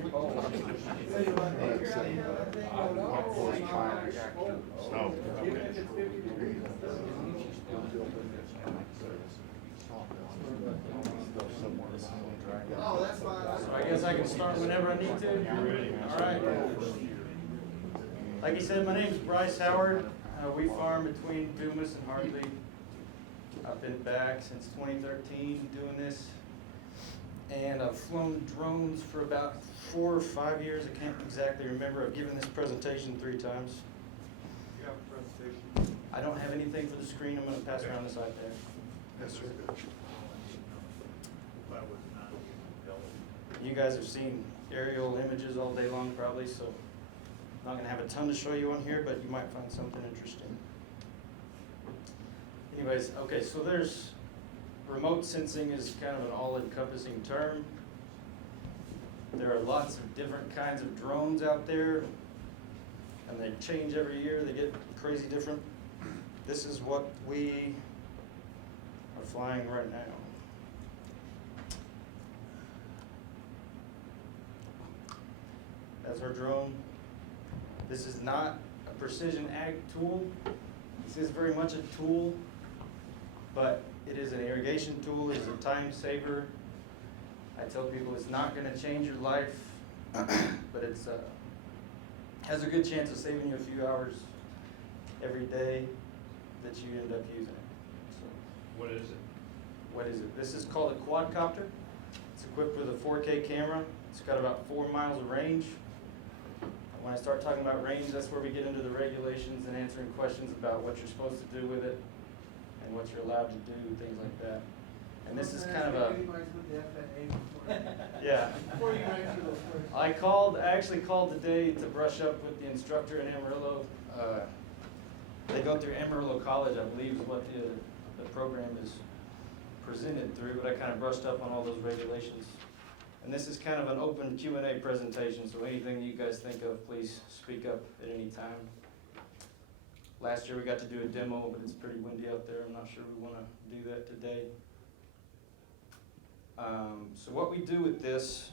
So I guess I can start whenever I need to. All right. Like he said, my name's Bryce Howard. We farm between Dumas and Hartley. I've been back since 2013 doing this. And I've flown drones for about 4 or 5 years. I can't exactly remember. I've given this presentation 3 times. You have a presentation? I don't have anything for the screen. I'm going to pass around the side there. Yes, sir. You guys have seen aerial images all day long probably, so I'm not going to have a ton to show you on here, but you might find something interesting. Anyways, okay, so there's remote sensing is kind of an all-encompassing term. There are lots of different kinds of drones out there, and they change every year. They get crazy different. This is what we are flying right now. That's our drone. This is not a precision ag tool. This is very much a tool, but it is an irrigation tool. It's a time saver. I tell people it's not going to change your life, but it's has a good chance of saving you a few hours every day that you end up using it. So, What is it? what is it? This is called a quadcopter. It's equipped with a 4K camera. It's got about 4 miles of range. When I start talking about range, that's where we get into the regulations and answering questions about what you're supposed to do with it and what you're allowed to do, things like that. And this is kind of a, yeah. Before you answer those questions. I actually called today to brush up with the instructor in Amarillo. They go through Amarillo College, I believe is what the program is presented through, but I kind of brushed up on all those regulations. And this is kind of an open Q&A presentation, so anything you guys think of, please speak up at any time. Last year we got to do a demo, but it's pretty windy out there. I'm not sure we want to do that today. So what we do with this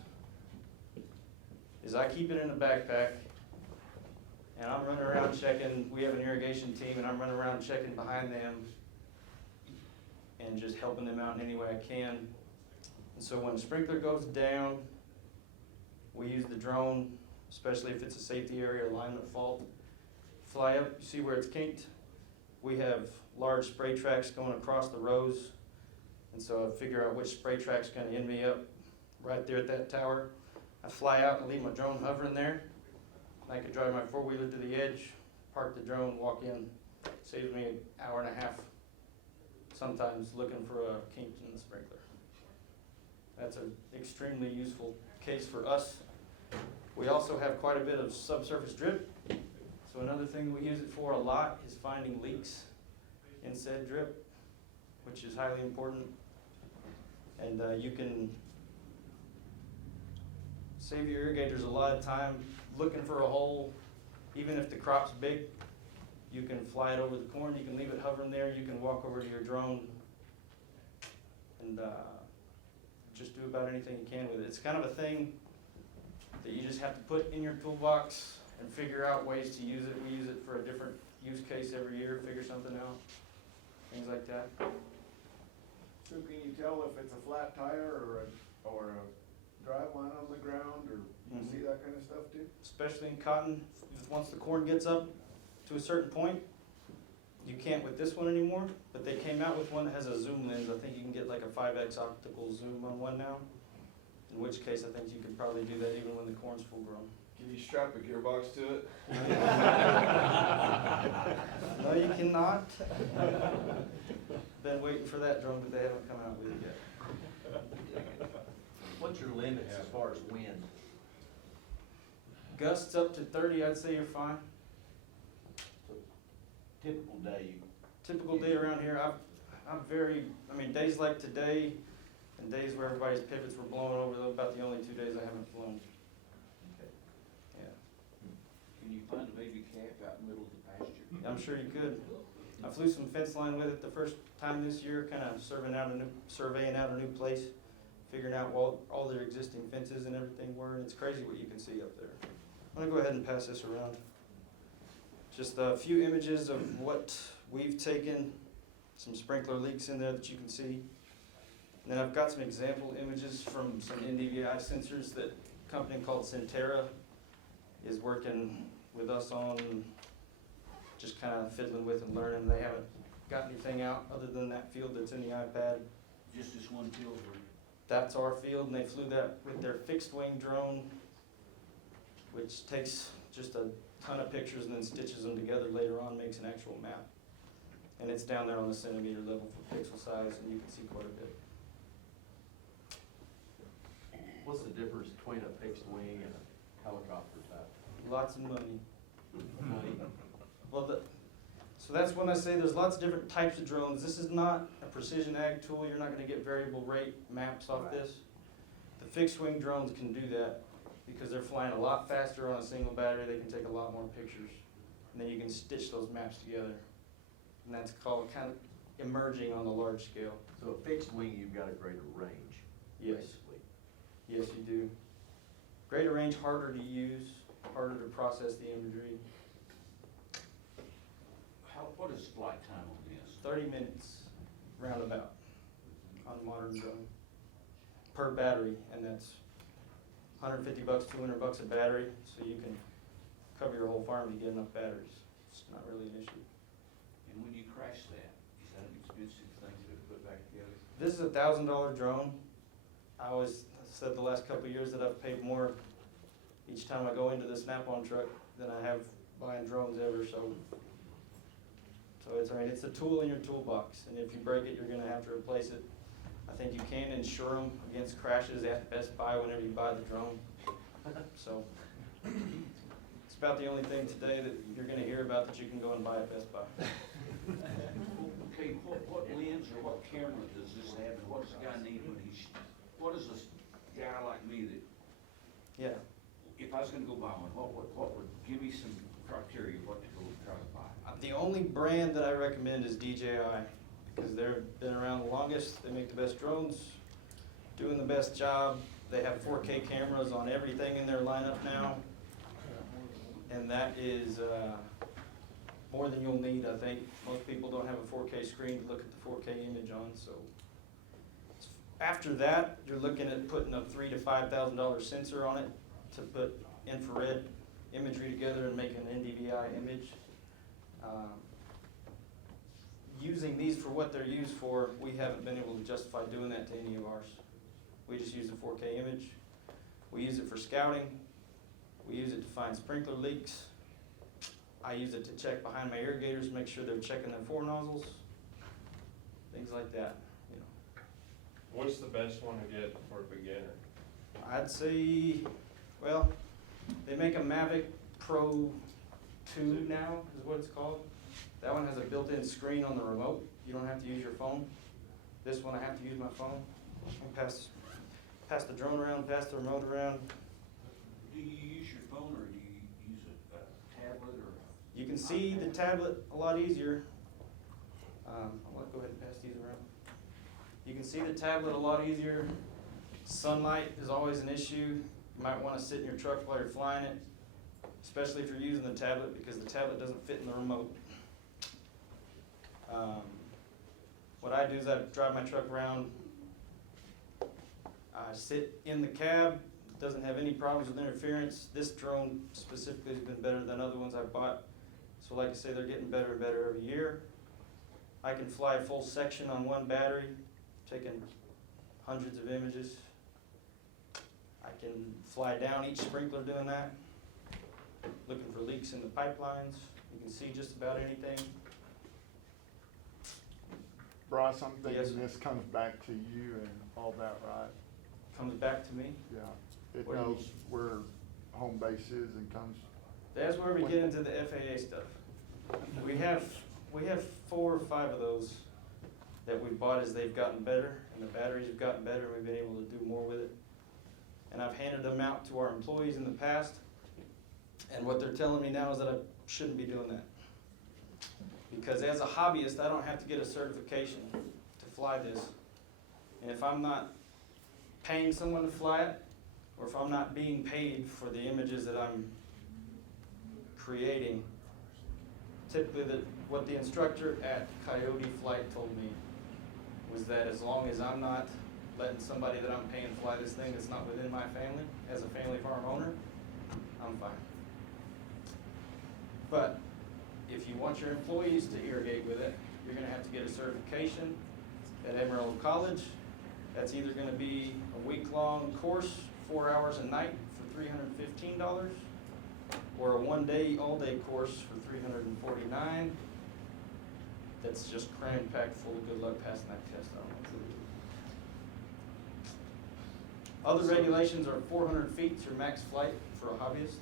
is I keep it in a backpack, and I'm running around checking. We have an irrigation team, and I'm running around checking behind them and just helping them out in any way I can. And so when the sprinkler goes down, we use the drone, especially if it's a safety area alignment fault. Fly up, you see where it's kinked? We have large spray tracks going across the rows. And so I figure out which spray track's gonna end me up right there at that tower. I fly out and leave my drone hovering there. I could drive my 4-wheeler to the edge, park the drone, walk in. Saves me an hour and a half, sometimes looking for a kink in the sprinkler. That's an extremely useful case for us. We also have quite a bit of subsurface drip. So another thing we use it for a lot is finding leaks in said drip, which is highly important. And you can save your irrigators a lot of time looking for a hole. Even if the crop's big, you can fly it over the corn, you can leave it hovering there, you can walk over to your drone and just do about anything you can with it. It's kind of a thing that you just have to put in your toolbox and figure out ways to use it. We use it for a different use case every year, figure something out, things like that. So can you tell if it's a flat tire or a drive line on the ground, or you can see that kind of stuff too? Especially in cotton, once the corn gets up to a certain point, you can't with this one anymore, but they came out with one that has a zoom lens. I think you can get like a 5x optical zoom on one now, in which case I think you could probably do that even when the corn's full grown. Can you strap a gearbox to it? No, you cannot. Been waiting for that drone, but they haven't come out with it yet. What's your limits as far as wind? Gusts up to 30, I'd say you're fine. Typical day, Typical day around here, I mean, days like today and days where everybody's pivots were blowing over, they're about the only 2 days I haven't flown. okay. Yeah, Can you find a baby calf out in the middle of the pasture? I'm sure you could. I flew some fence line with it the first time this year, kind of surveying out a new place. figuring out all their existing fences and everything were, and it's crazy what you can see up there. I'm gonna go ahead and pass this around. Just a few images of what we've taken, some sprinkler leaks in there that you can see. And then I've got some example images from some NDVI sensors that a company called Centera is working with us on, just kind of fiddling with and learning. They haven't got anything out other than that field that's in the iPad. Just this one field where That's our field, and they flew that with their FixedWing drone, which takes just a ton of pictures and then stitches them together later on, makes an actual map. And it's down there on the centimeter level for pixel size, and you can see quite a bit. What's the difference between a fixed wing and a helicopter type? Lots of money. Well, so that's when I say there's lots of different types of drones. This is not a precision ag tool. You're not gonna get variable rate maps off this. The fixed wing drones can do that because they're flying a lot faster on a single battery. They can take a lot more pictures. And then you can stitch those maps together. And that's called kind of emerging on the large scale. So a fixed wing, you've got a greater range, Yes, basically. yes you do. Greater range, harder to use, harder to process the imagery. what is flight time on this? 30 minutes roundabout on modern drone per battery, and that's $150, $200 a battery, so you can cover your whole farm to get enough batteries. It's not really an issue. And when you crash that, is that an expensive thing to put back together? This is a $1,000 drone. I always said the last couple of years that I've paid more each time I go into the Snap-on truck than I have buying drones ever, so it's, I mean, it's a tool in your toolbox, and if you break it, you're gonna have to replace it. I think you can insure them against crashes at Best Buy whenever you buy the drone. So, it's about the only thing today that you're gonna hear about that you can go and buy at Best Buy. Okay, what lens or what camera does this have, and what does the guy need when he's, what does this guy like me that, Yeah, if I was gonna go buy one, what would, give me some criteria, what to go try to buy? the only brand that I recommend is DJI, because they've been around the longest, they make the best drones, doing the best job. They have 4K cameras on everything in their lineup now, and that is more than you'll need, I think. Most people don't have a 4K screen to look at the 4K image on, so. After that, you're looking at putting a $3,000 to $5,000 sensor on it to put infrared imagery together and make an NDVI image. Using these for what they're used for, we haven't been able to justify doing that to any of ours. We just use the 4K image. We use it for scouting. We use it to find sprinkler leaks. I use it to check behind my irrigators, make sure they're checking their fore nozzles, things like that, you know. What's the best one to get for a beginner? I'd say, well, they make a Mavic Pro 2 now, is what it's called. That one has a built-in screen on the remote. You don't have to use your phone. This one I have to use my phone. I pass the drone around, pass the remote around. Do you use your phone or do you use a tablet or? You can see the tablet a lot easier. I'll go ahead and pass these around. You can see the tablet a lot easier. Sunlight is always an issue. You might want to sit in your truck while you're flying it, especially if you're using the tablet, because the tablet doesn't fit in the remote. What I do is I drive my truck around. I sit in the cab. It doesn't have any problems with interference. This drone specifically has been better than other ones I've bought. So like I say, they're getting better and better every year. I can fly a full section on one battery, taking hundreds of images. I can fly down each sprinkler doing that, looking for leaks in the pipelines. You can see just about anything. Bryce, I'm Yes. thinking this comes back to you and all that, right? Comes back to me. Yeah. It What do you knows where home base is and comes, That's where we get into the FAA stuff. We have 4 or 5 of those that we bought as they've gotten better, and the batteries have gotten better, and we've been able to do more with it. And I've handed them out to our employees in the past, and what they're telling me now is that I shouldn't be doing that. Because as a hobbyist, I don't have to get a certification to fly this. And if I'm not paying someone to fly it, or if I'm not being paid for the images that I'm creating, typically what the instructor at Coyote Flight told me was that as long as I'm not letting somebody that I'm paying fly this thing that's not within my family, as a family farm owner, I'm fine. But if you want your employees to irrigate with it, you're gonna have to get a certification at Amarillo College. That's either gonna be a week-long course, 4 hours a night for $315, or a one-day, all-day course for $349. That's just crammed packed full of good luck passing that test. I don't know. Other regulations are 400 feet is your max flight for a hobbyist.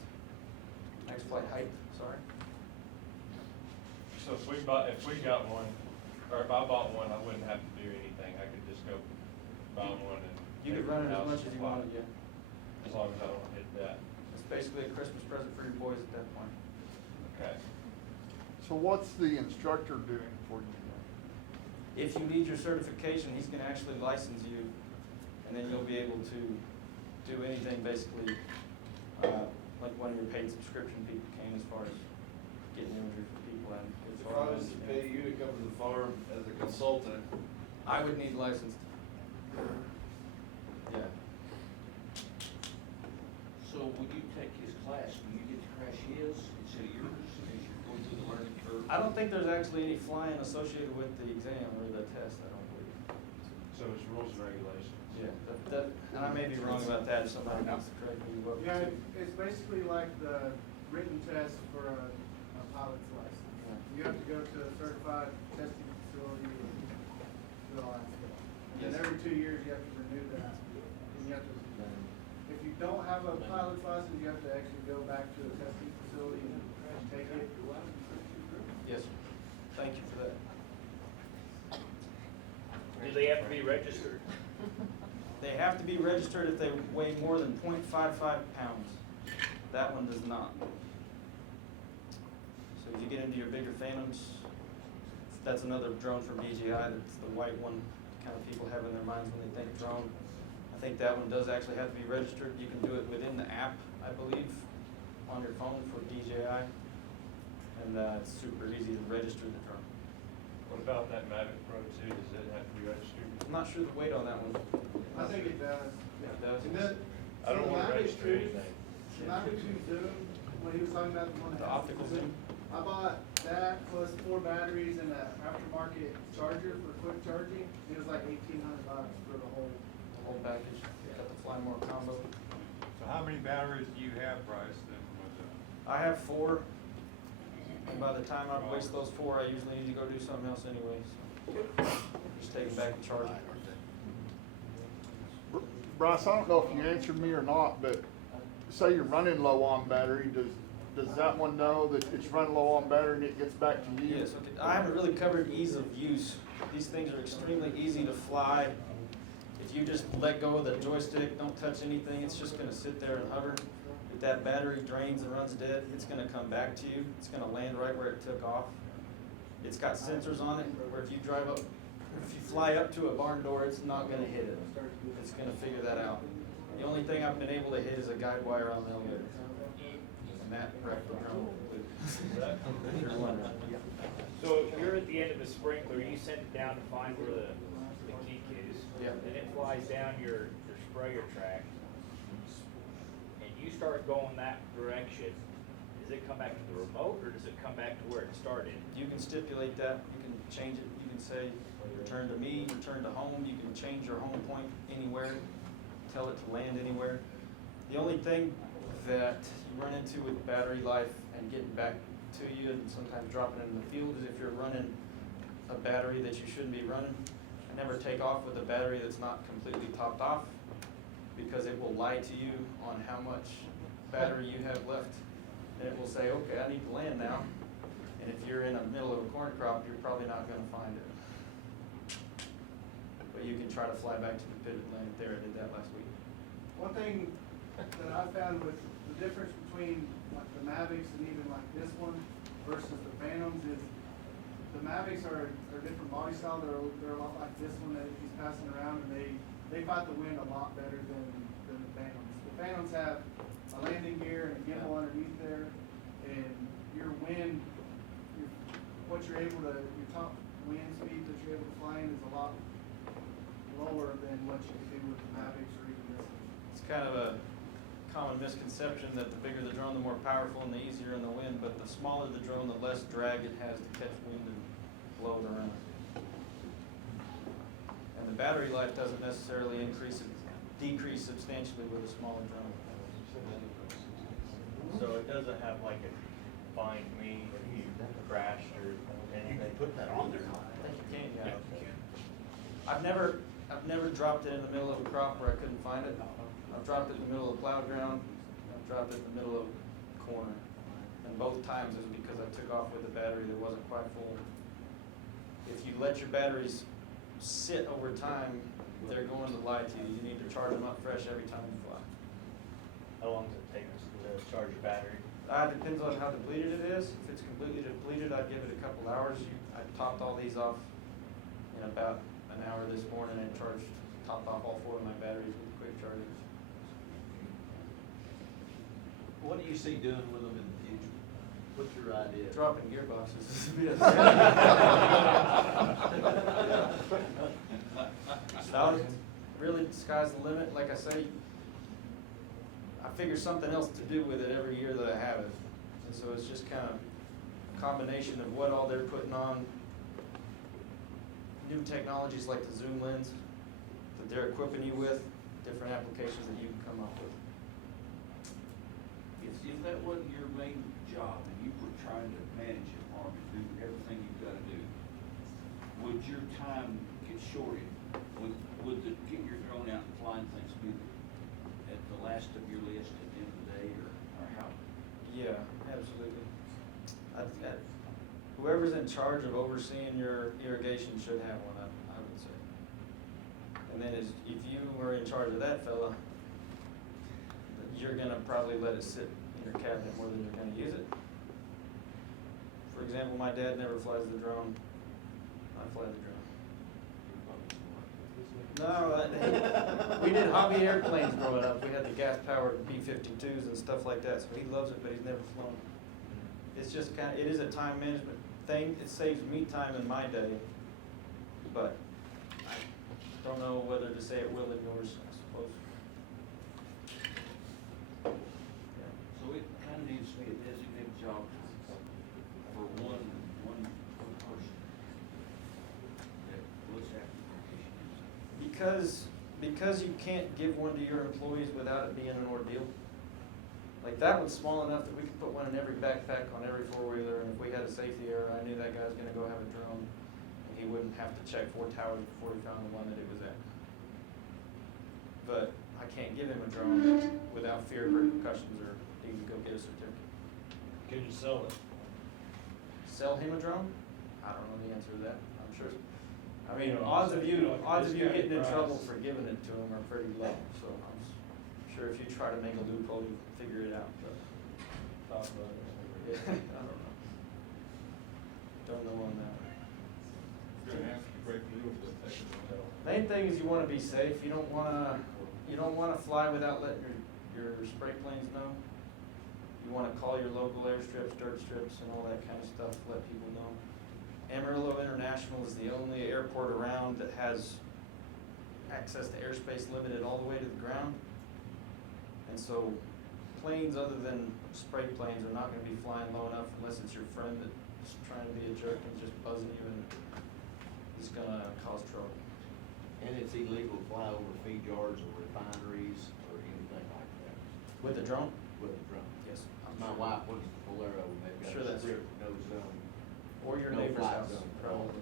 Max flight height, sorry. So if we got one, or if I bought one, I wouldn't have to do anything, I could just go buy one and. You could take run it the as house much and as you fly. wanted, yeah. As long as I don't hit that. It's basically a Christmas present for your boys at that point. Okay. So what's the instructor doing for you then? If you need your certification, he's gonna actually license you, and then you'll be able to do anything basically, like one of your paid subscription people can, as far as getting imagery for people and. as If far I was as, to you know, pay you to come to the farm as a consultant, I would need licensed. Yeah. So when you take his class, will you get to crash his instead of yours as you're going through the learning curve? I don't think there's actually any flying associated with the exam or the test, I don't believe. So it's rules and regulations. Yeah, and I may be wrong about that, if somebody wants to correct me. what- Yeah, it's basically like the written test for a pilot's license. You have to go to a certified testing facility and do all that stuff. And then Yes. every 2 years, you have to renew that. And you have to, if you don't have a pilot's license, you have to actually go back to a testing facility and take it. Yes, sir. Thank you for that. Do they have to be registered? They have to be registered if they weigh more than 0.55 pounds. That one does not. So if you get into your bigger Phantoms, that's another drone from DJI, that's the white one, kind of people have in their minds when they think drone. I think that one does actually have to be registered. You can do it within the app, I believe, on your phone for DJI. And it's super easy to register the drone. What about that Mavic Pro 2, does it have to be registered? I'm not sure the weight on that one. I think it does. It does. And then, I don't wanna Mavic register too, anything. Mavic 2 Zoom, when he was talking about the one that The has optical zoom? I bought that plus 4 batteries and an aftermarket charger for quick charging. It was like $1,800 for the whole. The whole package, got the Fly More combo. So how many batteries do you have, Bryce, then with the? I have 4, and by the time I waste those 4, I usually need to go do something else anyway, so just take them back and charge them. Bryce, I don't know if you answered me or not, but say you're running low on battery, does that one know that it's running low on battery and it gets back to you? Yes, okay. I haven't really covered ease of use. These things are extremely easy to fly. If you just let go of the joystick, don't touch anything, it's just gonna sit there and hover. If that battery drains and runs dead, it's gonna come back to you. It's gonna land right where it took off. It's got sensors on it, where if you drive up, if you fly up to a barn door, it's not gonna hit it. It's gonna figure that out. The only thing I've been able to hit is a guide wire on the elevator. And that wrecked the drone completely. You're wondering. So if you're at the end of the sprinkler, you send it down to find where the key is. Yeah. Then it flies down your sprayer track. And you start going that direction, does it come back to the remote or does it come back to where it started? You can stipulate that, you can change it, you can say, return to me, return to home, you can change your home point anywhere, tell it to land anywhere. The only thing that you run into with battery life and getting back to you and sometimes dropping it in the field is if you're running a battery that you shouldn't be running. I never take off with a battery that's not completely topped off, because it will lie to you on how much battery you have left. And it will say, okay, I need to land now. And if you're in the middle of a corn crop, you're probably not gonna find it. But you can try to fly back to the pivot land there. I did that last week. One thing that I found with the difference between like the Mavics and even like this one versus the Phantoms is the Mavics are a different body style. They're a lot like this one that he's passing around, and they they fight the wind a lot better than the Phantoms. The Phantoms have a landing gear and a gimbal underneath there, and your wind, what you're able to, your top wind speed that you're able to fly in is a lot lower than what you can do with the Mavics or even this. It's kind of a common misconception that the bigger the drone, the more powerful and the easier in the wind, but the smaller the drone, the less drag it has to catch wind and blow it around. And the battery life doesn't necessarily decrease substantially with a smaller drone. So it doesn't have like a find me if you crashed or anything? They put that on there. I think you can, yeah. I've never dropped it in the middle of a crop where I couldn't find it. I've dropped it in the middle of the plowed ground. I've dropped it in the middle of a corner. And both times it was because I took off with a battery that wasn't quite full. If you let your batteries sit over time, they're going to lie to you. You need to charge them up fresh every time you fly. How long does it take to charge your battery? Depends on how depleted it is. If it's completely depleted, I'd give it a couple hours. I topped all these off in about an hour this morning and topped off all 4 of my batteries with quick chargers. What do you see doing with them in the future? What's your idea? Dropping gearboxes. So, really, the sky's the limit. Like I say, I figure something else to do with it every year that I have it. And so it's just kind of a combination of what all they're putting on, new technologies like the zoom lens that they're equipping you with, different applications that you can come up with. If that wasn't your main job and you were trying to manage a farm and do everything you've gotta do, would your time get shorted? Would getting your drone out and flying things be at the last of your list at the end of the day, or how? Yeah, absolutely. Whoever's in charge of overseeing your irrigation should have one, I would say. And then if you were in charge of that fella, you're gonna probably let it sit in your cabinet more than you're gonna use it. For example, my dad never flies the drone. I fly the drone. No, we did hobby airplanes growing up. We had the gas-powered B-52s and stuff like that, so he loves it, but he's never flown. It's just it is a time management thing. It saves me time in my day, but I don't know whether to say it will in yours, I suppose. Yeah. So it kinda needs to be a designated job for one person that looks after the irrigation. Because you can't give one to your employees without it being an ordeal. Like that one's small enough that we could put one in every backpack on every 4-wheeler, and if we had a safety error, I knew that guy was gonna go have a drone, and he wouldn't have to check 4 towers before he found the one that it was at. But I can't give him a drone without fear of repercussions or needing to go get a certificate. Could you sell it? Sell him a drone? I don't know the answer to that. I'm sure. I mean, You know, odds of you this guy getting in Bryce. trouble for giving it to him are pretty low. So I'm sure if you try to make a loophole, you can figure it out. But Talk about it. yeah, I don't know. Don't know on that. Gonna have to break the rules with that. Main thing is you want to be safe. You don't want to fly without letting your spray planes know. You want to call your local airstrips, dirt strips, and all that kind of stuff. Let people know. Amarillo International is the only airport around that has access to airspace limited all the way to the ground. And so planes other than spray planes are not going to be flying low enough unless it's your friend that's trying to be a jerk and just buzzing you and is going to cause trouble. And it's illegal to fly over feed yards or refineries or anything like that With the drone? with a drone. Yes. I'm My sure. wife works at Bolero, and they've got Sure a that's strict no zone. Or your No neighbor's fly house, zone. probably.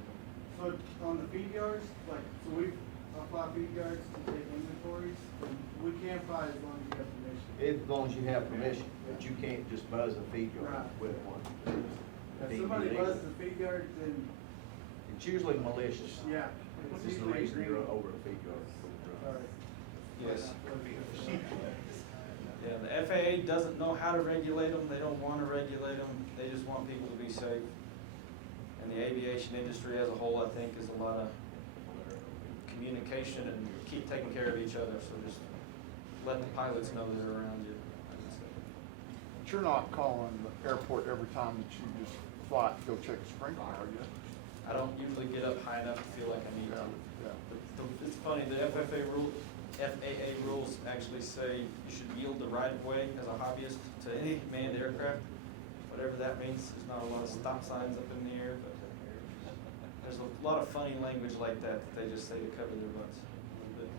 So on the feed yards, so we apply feed yards to take inventories, and we can fly as long as you have permission. As long as you have permission, but you can't just buzz a feed yard Right. with one. If Be somebody illegal. buzzes the feed yard, then, It's usually malicious. yeah. This is the reason you're over a feed yard. Sorry. Yes. Yeah, the FAA doesn't know how to regulate them, they don't want to regulate them, they just want people to be safe. And the aviation industry as a whole, I think, is a lot of communication and keep taking care of each other, so just let the pilots know they're around you, I would say. But you're not calling the airport every time that you just fly to go check a sprinkler, are you? I don't usually get up high enough to feel like I need to. It's funny, the FAA rules actually say you should yield the right of way as a hobbyist to any manned aircraft, whatever that means. There's not a lot of stop signs up in the air, but there's a lot of funny language like that they just say to cover their butts a little bit.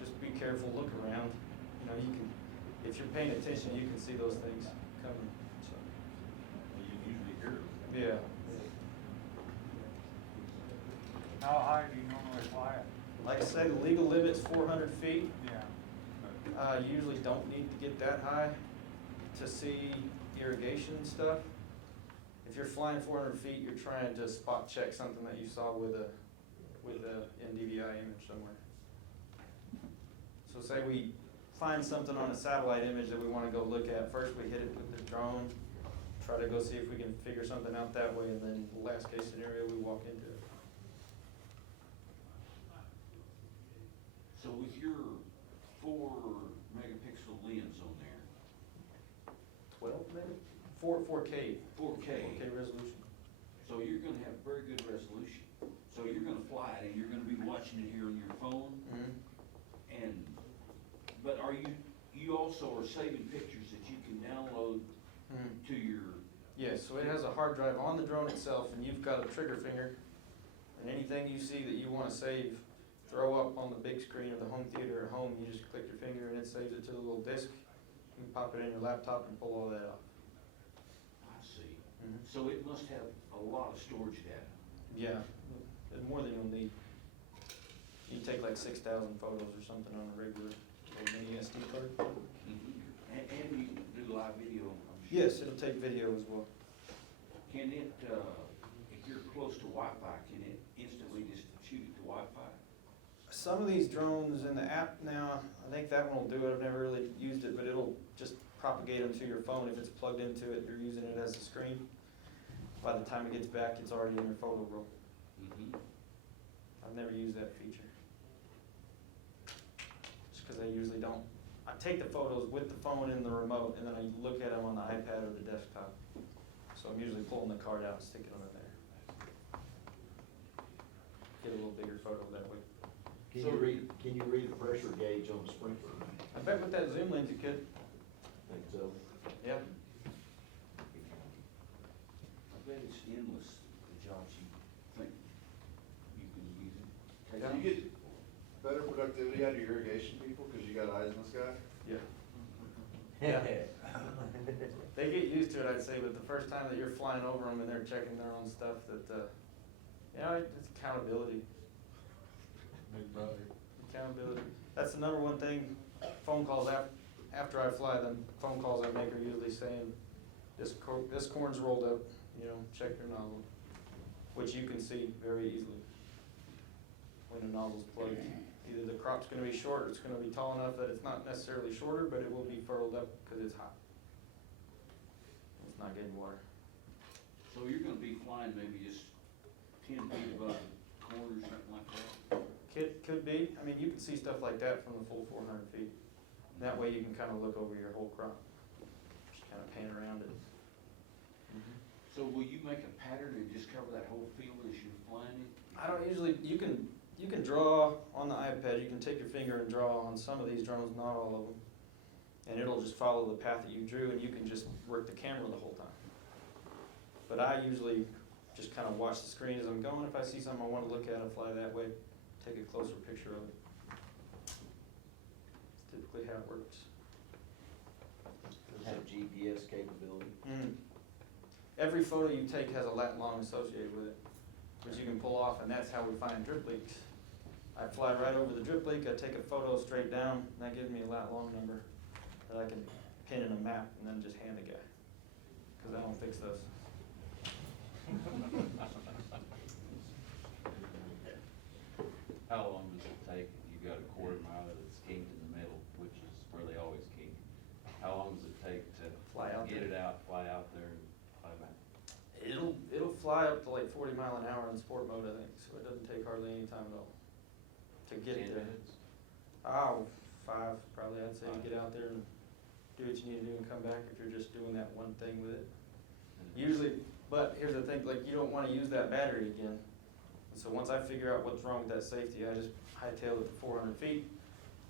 Just be careful, look around. You know, you can, if you're paying attention, you can see those things coming, so. You usually hear them. Yeah. How high do you normally fly it? Like I say, the legal limit's 400 feet. Yeah. You usually don't need to get that high to see irrigation stuff. If you're flying 400 feet, you're trying to spot check something that you saw with a NDVI image somewhere. So say we find something on a satellite image that we want to go look at. First we hit it with the drone, try to go see if we can figure something out that way, and then last case scenario, we walk into it. So with your 4 megapixel lens on there, 12 maybe? 4K. 4K, resolution. so you're gonna have very good resolution. So you're gonna fly it and you're gonna be watching it here on your phone, and, but are you also are saving pictures that you can download to your, Yes, so it has a hard drive on the drone itself, and you've got a trigger finger, and anything you see that you want to save, throw up on the big screen of the home theater at home, you just click your finger and it saves it to the little disk. You can pop it in your laptop and pull all that off. I see. So it must have a lot of storage data. Yeah, and more than you'll need. You take like 6,000 photos or something on a regular little mini SD card. And you can do live video, I'm sure. Yes, it'll take video as well. Can it, if you're close to Wi-Fi, can it instantly just shoot it to Wi-Fi? Some of these drones in the app now, I think that one will do it. I've never really used it, but it'll just propagate them to your phone. If it's plugged into it, you're using it as a screen. By the time it gets back, it's already in your photo roll. I've never used that feature. Just because I usually don't. I take the photos with the phone in the remote, and then I look at them on the iPad or the desktop. So I'm usually pulling the card out and sticking them in there. Get a little bigger photo that way. Can you read the pressure gauge on the sprinkler? I bet with that zoom lens you could. Think so? Yeah. I bet it's endless, the jobs you think you can use it. Do you get better productivity out of your irrigation people because you got eyes in the sky? Yeah. They get used to it, I'd say, but the first time that you're flying over them and they're checking their own stuff, that, it's accountability. Big brother. Accountability. That's the number one thing, phone calls after I fly them, phone calls I make are usually saying, this corn's rolled up, check your nozzle, which you can see very easily when the nozzle's plugged. Either the crop's gonna be short or it's gonna be tall enough that it's not necessarily shorter, but it will be furled up because it's hot. It's not getting water. So you're gonna be flying maybe just 10 feet above the corner or something like that? Could be. I mean, you can see stuff like that from the full 400 feet. That way you can kind of look over your whole crop. Just kind of pan around it. So will you make a pattern and just cover that whole field as you're flying it? I don't usually, you can draw on the iPad, you can take your finger and draw on some of these drones, not all of them. And it'll just follow the path that you drew, and you can just work the camera the whole time. But I usually just kind of watch the screen as I'm going. If I see something I want to look at, I fly that way, take a closer picture of it. It's typically how it works. Does it have GPS capability? Every photo you take has a lat long associated with it, which you can pull off, and that's how we find drip leaks. I fly right over the drip leak, I take a photo straight down, and that gives me a lat long number that I can pin in a map and then just hand the guy, because I don't fix those. How long does it take, you got a quarter mile that's kinked in the middle, which is where they always kink. How long does it take to Fly out get there? it out, fly out there and fly back? It'll fly up to like 40 mile an hour in sport mode, I think, so it doesn't take hardly any time at all. to get 10 there. minutes? Oh, 5, probably, I'd say, get out there and do what you need to do and come back if you're just doing that one thing with it. Usually, but here's the thing, like, you don't wanna use that battery again. So once I figure out what's wrong with that safety, I just hightail it to 400 feet,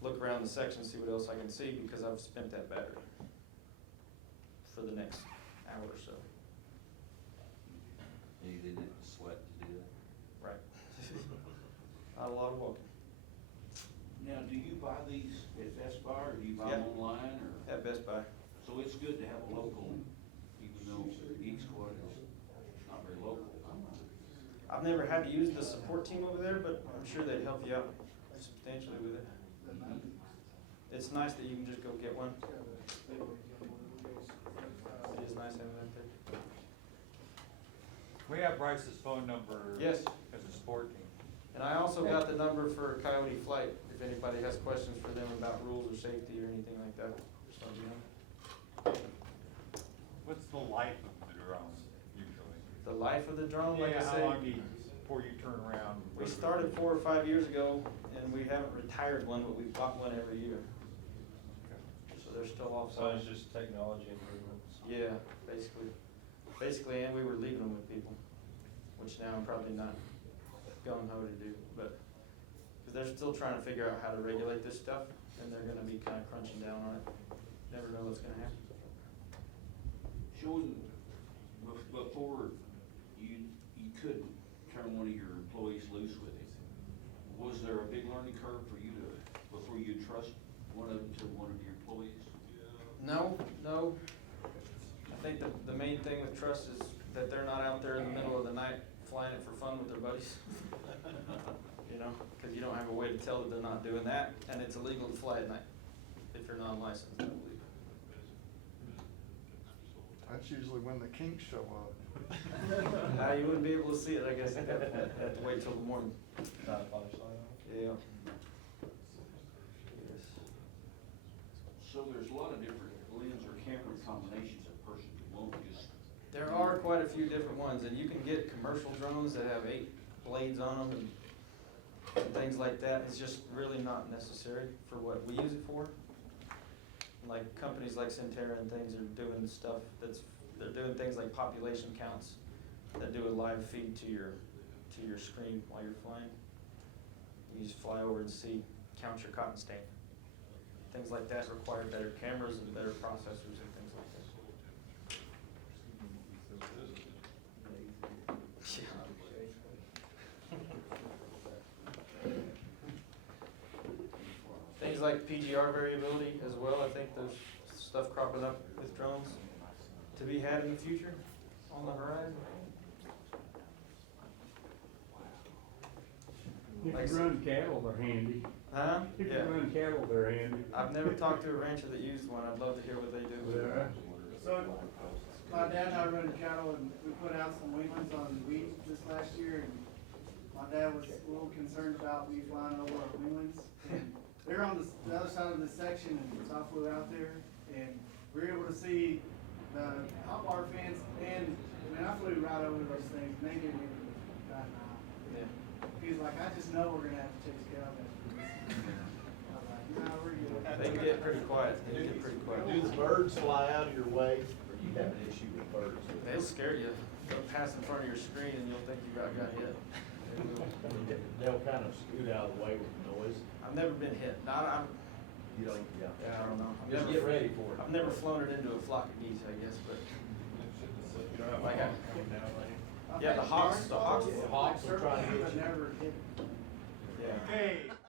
look around the section, see what else I can see, because I've spent that battery for the next hour or so. And you didn't have to sweat to do that? Right. Not a lot of walking. Now, do you buy these at Best Buy, or do you buy them Yeah. online, or? At Best Buy. So it's good to have a local, even though each squad is not very local. I've never had to use the support team over there, but I'm sure they'd help you out substantially with it. It's nice that you can just go get one. It is nice having that there. We have Bryce's phone number. Yes. As a support team. And I also got the number for Coyote Flight, if anybody has questions for them about rules or safety or anything like that, just let me know. What's the life of the drone usually? The life of the drone, like I Yeah, say. how long do you, before you turn around? We started 4 or 5 years ago, and we haven't retired one, but we've bought one every year. So they're still off. So it's just technology improvements. Yeah, basically. Basically, and we were leaving them with people, which now I'm probably not gung ho to do, but, because they're still trying to figure out how to regulate this stuff, and they're gonna be kind of crunching down on it. Never know what's gonna happen. Showing, before you could turn one of your employees loose with it, was there a big learning curve for you to, before you trust one of them to one of your employees? No. I think the main thing with trust is that they're not out there in the middle of the night flying it for fun with their buddies. You know, because you don't have a way to tell that they're not doing that, and it's illegal to fly at night if you're non-licensed, I believe. That's usually when the kinks show up. You wouldn't be able to see it, I guess, you'd have to wait till the morning. Not a flashlight on it? Yeah. Yes. So there's a lot of different lens or camera combinations a person could want, just. There are quite a few different ones, and you can get commercial drones that have 8 blades on them and things like that. It's just really not necessary for what we use it for. Like companies like Centera and things are doing stuff they're doing things like population counts that do a live feed to your screen while you're flying. You just fly over and count your cotton stain. Things like that require better cameras and better processors and things like that. Things like PGR variability as well. I think there's stuff cropping up with drones to be had in the future on the horizon. If you run cattle, they're handy. Huh? If Yeah. you run cattle, they're handy. I've never talked to a rancher that used one. I'd love to hear what they do. Yeah. So, my dad and I run cattle, and we put out some weanlings on wheat this last year, and my dad was a little concerned about me flying over our weanlings. They're on the other side of the section, and so I flew out there, and we were able to see the hot water fence, and, I flew right over those things, and they didn't even bat an eye. Yeah. He's like, I just know we're gonna have to chase cattle after this. I was like, no, we're good. They can get pretty quiet. They can get pretty quiet. Do the birds fly out of your way, or do you have an issue with birds? They'll scare you. They'll pass in front of your screen and you'll think you got hit. They'll kind of scoot out of the way with the noise. I've never been hit. You don't, yeah. I don't know. Just get ready for it. I've never flown it into a flock of geese, I guess, but. You don't have Like a I- hawk coming down, like. Yeah, the hawks will try to But get you. never hit. Yeah. Okay.